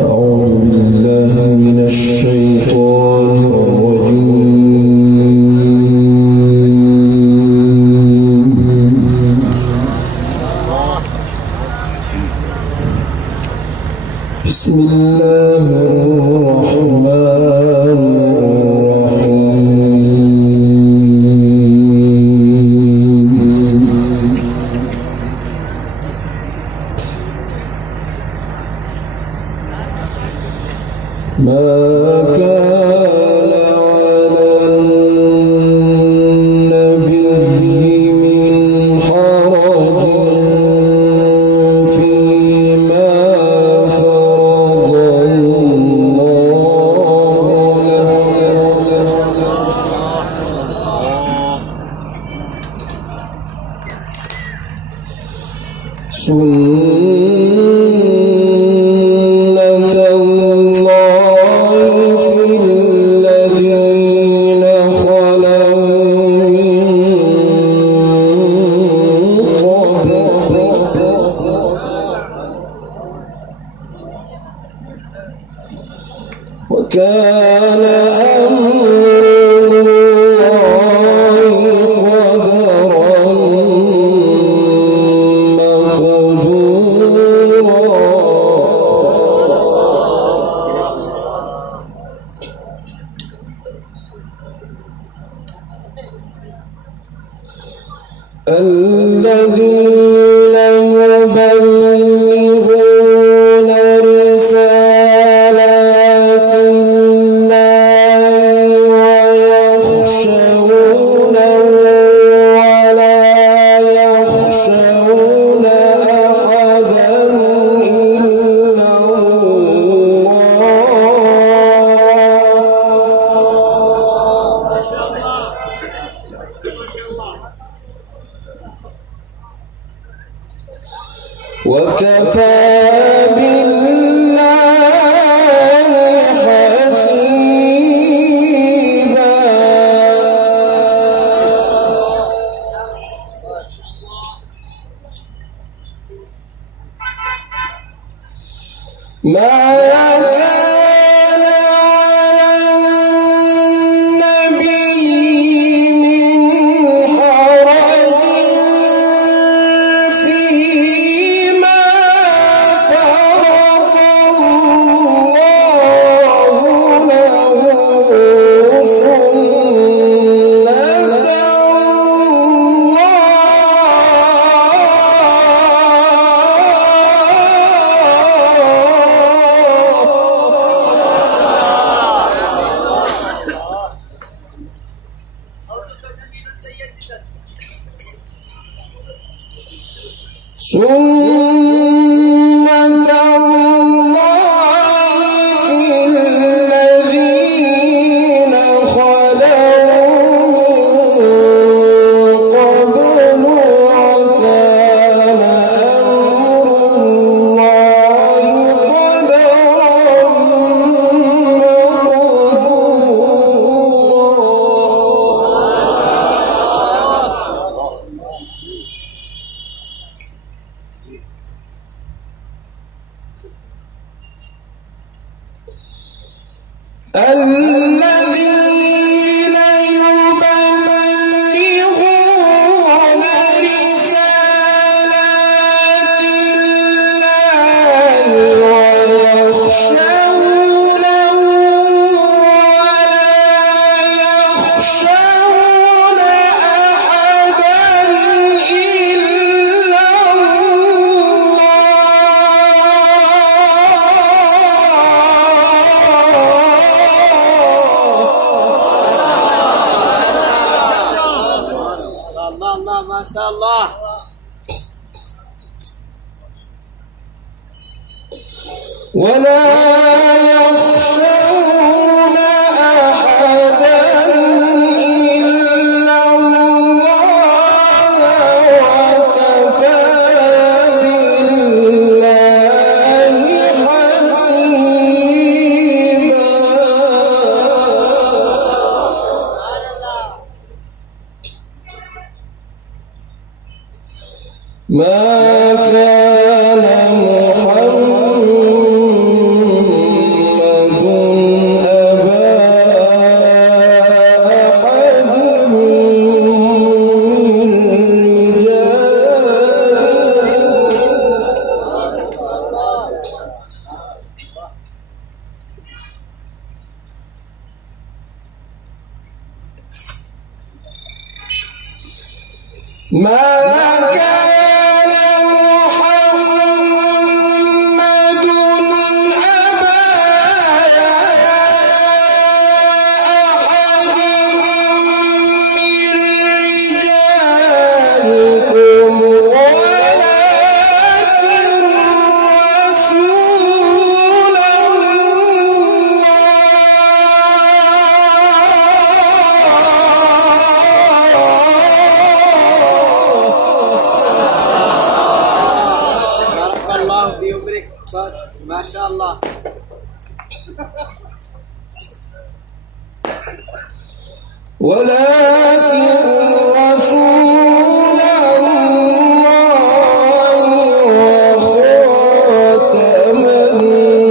أعوذ بالله من الشيطان الرجيم. بسم الله الرحمن الرحيم. ما كان على النبي من حرج فيما فرض الله وكان أمر الله قدرا مقدورا. الذين يبلغون رسالات الله ويخشونه ولا يخشون أحدا إلا وكفى بالله حسيبا. ما كان على النبي من حرج فيما فرض الله له سنة الله في الذين خلوا من قبل وكان أمر الله قدرا الذين يبلغون رسالات الله ويخشونه ولا يخشون أحدا إلا الله. ما شاء الله. ولا يخشون أحدا إلا الله وكفى بالله حسيبا. ما كان محمد أبا أحد من ما شاء الله. ولكن رسول الله وخاتم النبيين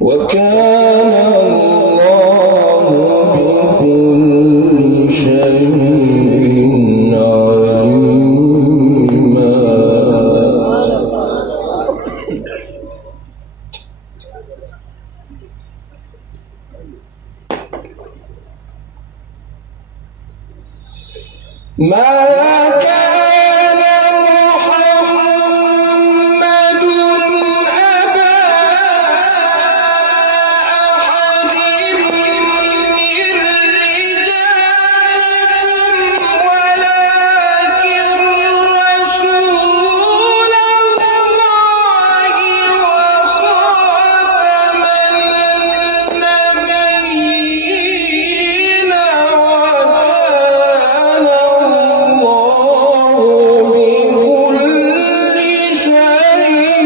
وكان الله بكل شيء عليما. ما كان محمد أبا أحد من رجالكم ولكن رسول الله وخاتم النبيين وكان الله بكل شيء عليما.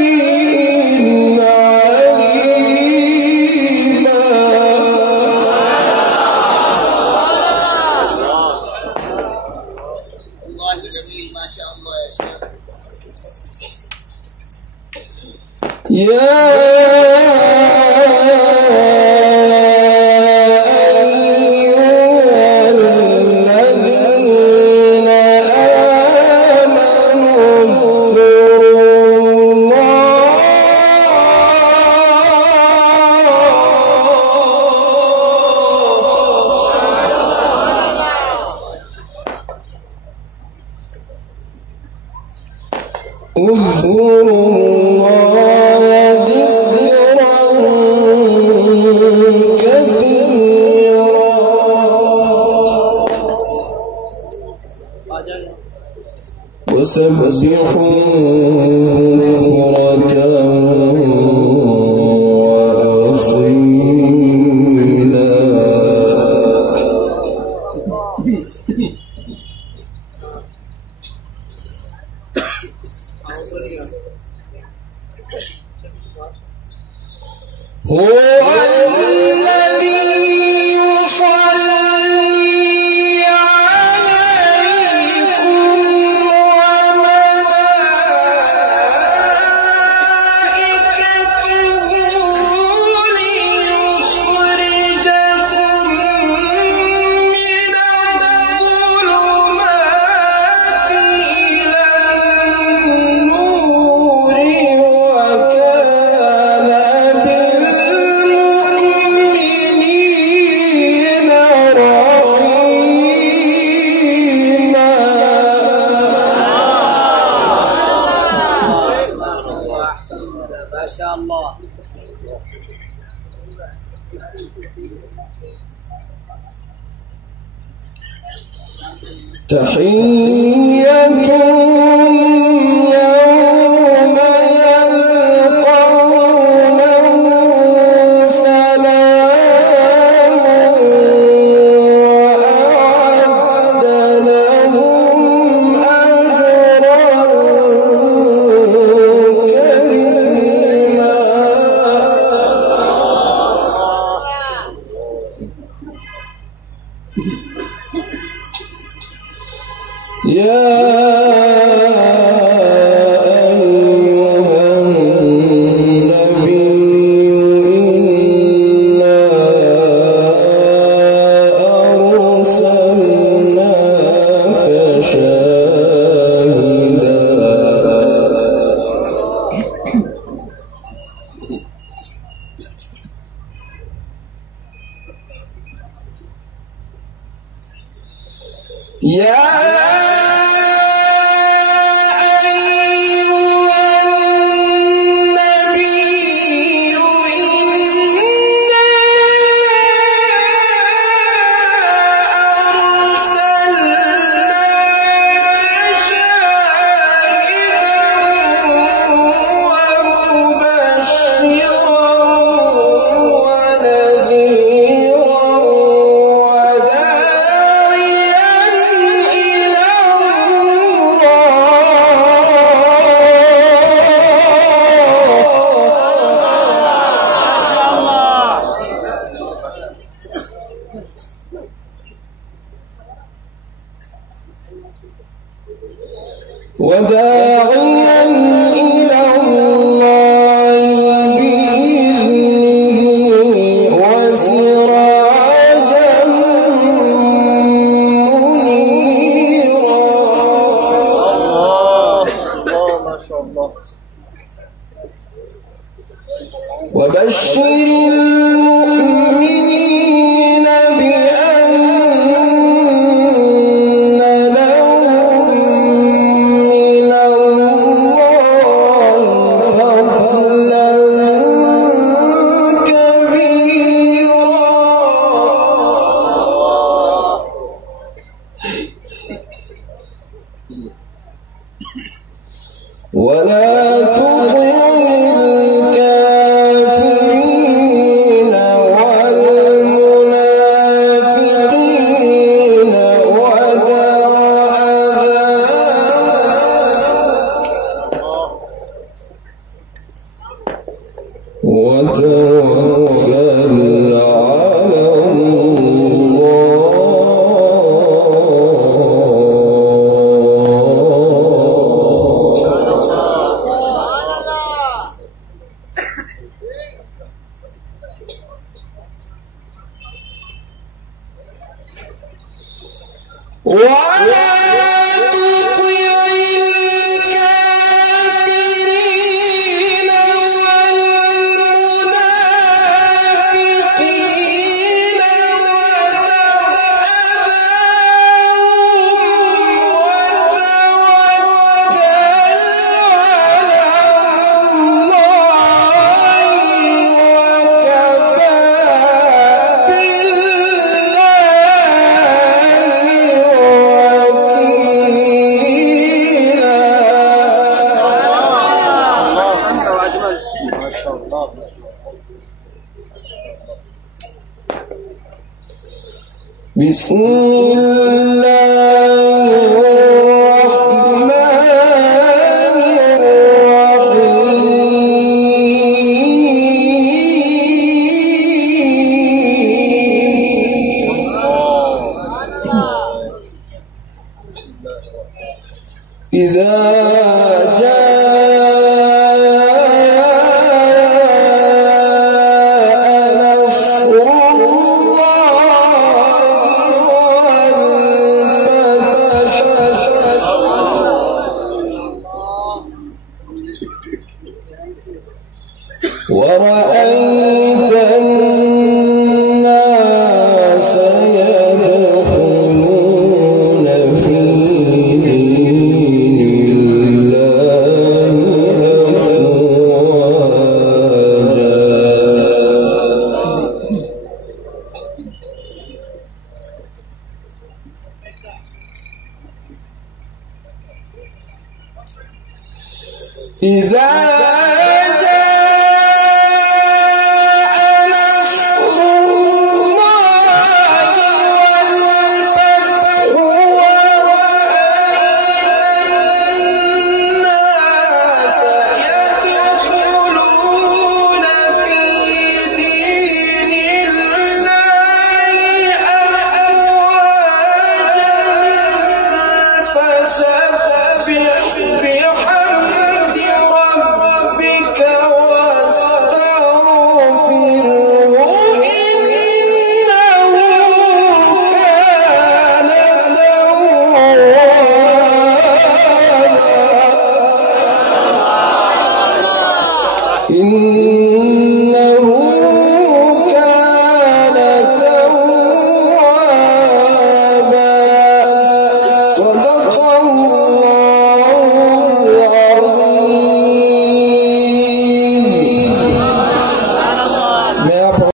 الله جميل ما شاء الله يا شيخ. يا أيها الذين آمنوا اذكروا الله ذكرا كثيرا وسبحوا بكرة هو الذي يصلي عليكم وملائكته ليخرجكم من الظلمات إلى النور وكان بالمؤمنين رحيما. ما شاء الله. تحيتهم يوم يلقونه سلام وأعد لهم أجرا كريما. وداعيا إلى الله بإذنه وسراجا منيرا. ما شاء الله. وبشر المؤمنين بأن لهم من الله فضلا كبيرا. ولا تطع الكافرين والمنافقين ودع أذاهم وتوكل على ولا تطع الكافرين والمنافقين بسم الله الرحمن الرحيم. إذا ورأيت الناس يدخلون في دين الله أفواجا. إذا